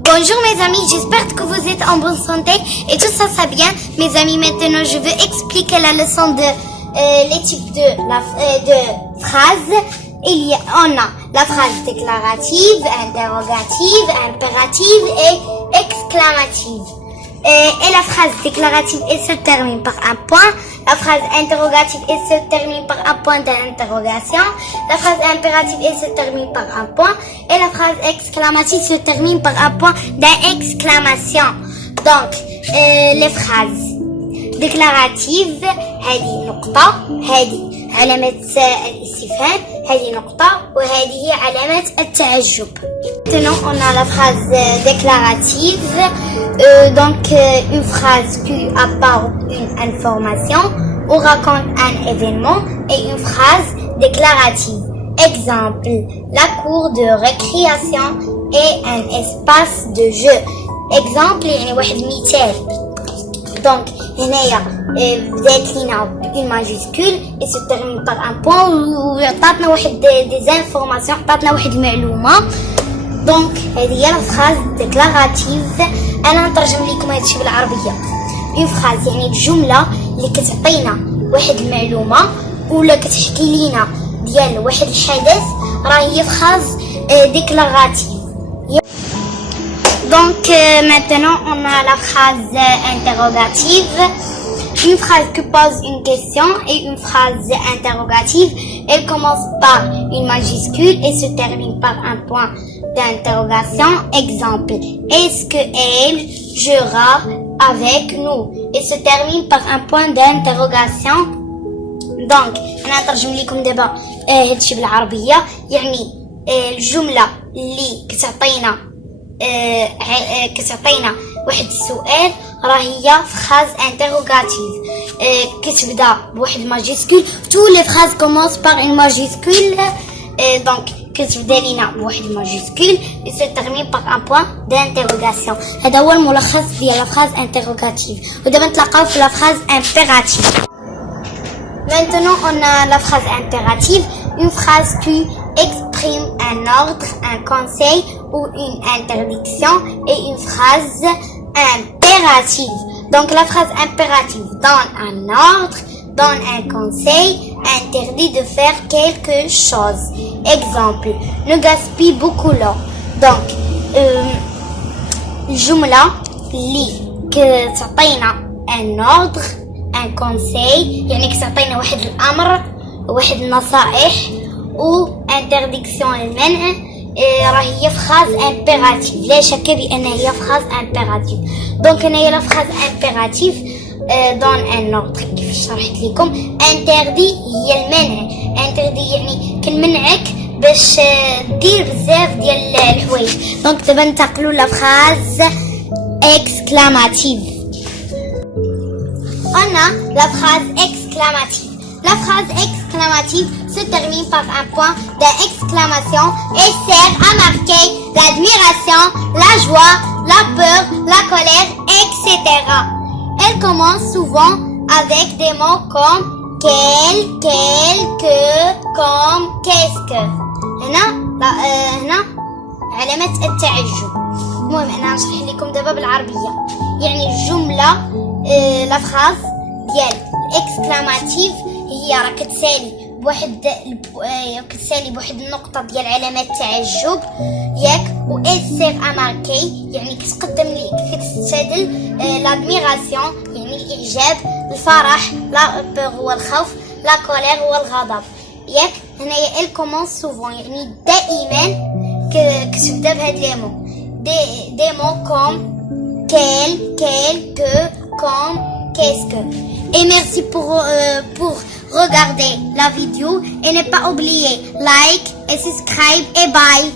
Bonjour mes amis, j'espère que vous êtes en bonne santé et tout ça bien. Mes amis, maintenant je vais expliquer la leçon de les types de phrases. On a la phrase déclarative, interrogative, impérative et exclamative. Et la phrase déclarative, elle se termine par un point. La phrase interrogative, elle se termine par un point d'interrogation. La phrase impérative, elle se termine par un point. Et la phrase exclamative se termine par un point d'exclamation. Donc, les phrases déclaratives, هذه نقطة، هذه علامة الاستفهام، هذه نقطة وهذه هي علامة التعجب. Maintenant, on a la phrase déclarative, donc une phrase qui apporte une information ou raconte un événement, et une phrase déclarative. Exemple, la cour de récréation est un espace de jeu. Exemple, يعني واحد مثال. Donc, هنايا بدات لينا une majuscule et se termine par un point وعطاتنا واحد des informations، عطاتنا واحد المعلومة. دونك هذه هي الفراز ديكلاراتيف. انا نترجم لكم هذا الشيء بالعربيه. اون فراز يعني الجمله اللي كتعطينا واحد المعلومه ولا كتحكي لينا ديال واحد الحدث، راه هي فراز ديكلاراتيف. Donc maintenant on a la phrase interrogative. Une phrase qui pose une question et une phrase interrogative. Elle commence par une majuscule et se termine par un point d'interrogation. Exemple, est-ce que elle jouera avec nous? Et se termine par un point d'interrogation. Donc أنا أترجم لكم دابا هادشي بالعربية. يعني الجملة اللي كتعطينا واحد السؤال راه هي فراز انتروغاتيف. كتبدا بواحد ماجيسكول. تو لي فراز كومونس بار اون ماجيسكول. دونك كتبدا لينا بواحد ماجيسكول et se termine par un point d'interrogation. هذا هو الملخص ديال لا فراز انتروغاتيف. ودابا نتلاقاو في لا فراز امبيراتيف. Maintenant on a la phrase impérative, une phrase qui exprime un ordre, un conseil ou une interdiction, et une phrase impérative. Donc la phrase impérative donne un ordre, donne un conseil, interdit de faire quelque chose. Exemple, ne gaspille beaucoup l'eau. Donc الجملة اللي كتعطينا un ordre، un conseil يعني كتعطينا واحد الامر، واحد النصائح، و interdiction المنع، راه هي فراز امبيراتيف. لا شك بان هي فراز امبيراتيف. دونك هنايا لا فراز امبيراتيف دون ان اوردر كيف شرحت لكم. انتردي هي المنع. انتردي يعني كنمنعك باش دير بزاف ديال الحوايج. دونك دابا ننتقلوا لا فراز اكسكلاماتيف. On a la phrase exclamative. La phrase exclamative se termine par un point d'exclamation et sert à marquer l'admiration, la joie, la peur, la colère, etc. Elle commence souvent avec des mots comme quel, que, comme, qu'est-ce que. هنا علامة التعجب. المهم أنا نشرح لكم دابا بالعربية. يعني الجملة لا فراز ديال اكسكلاماتيف هي راه كتسالي بواحد النقطه ديال علامات التعجب ياك، و سير ا ماركي يعني كتقدم لي كتستدل لادميراسيون يعني الاعجاب، الفرح، لا بور هو الخوف، لا كولير هو الغضب ياك. هنايا ال كومونس سوفون يعني دائما كتبدا بهاد لي مو دي مو كوم quel, que, comme, qu'est-ce que. Et merci pour regarder la vidéo et ne pas oublier like et subscribe et bye.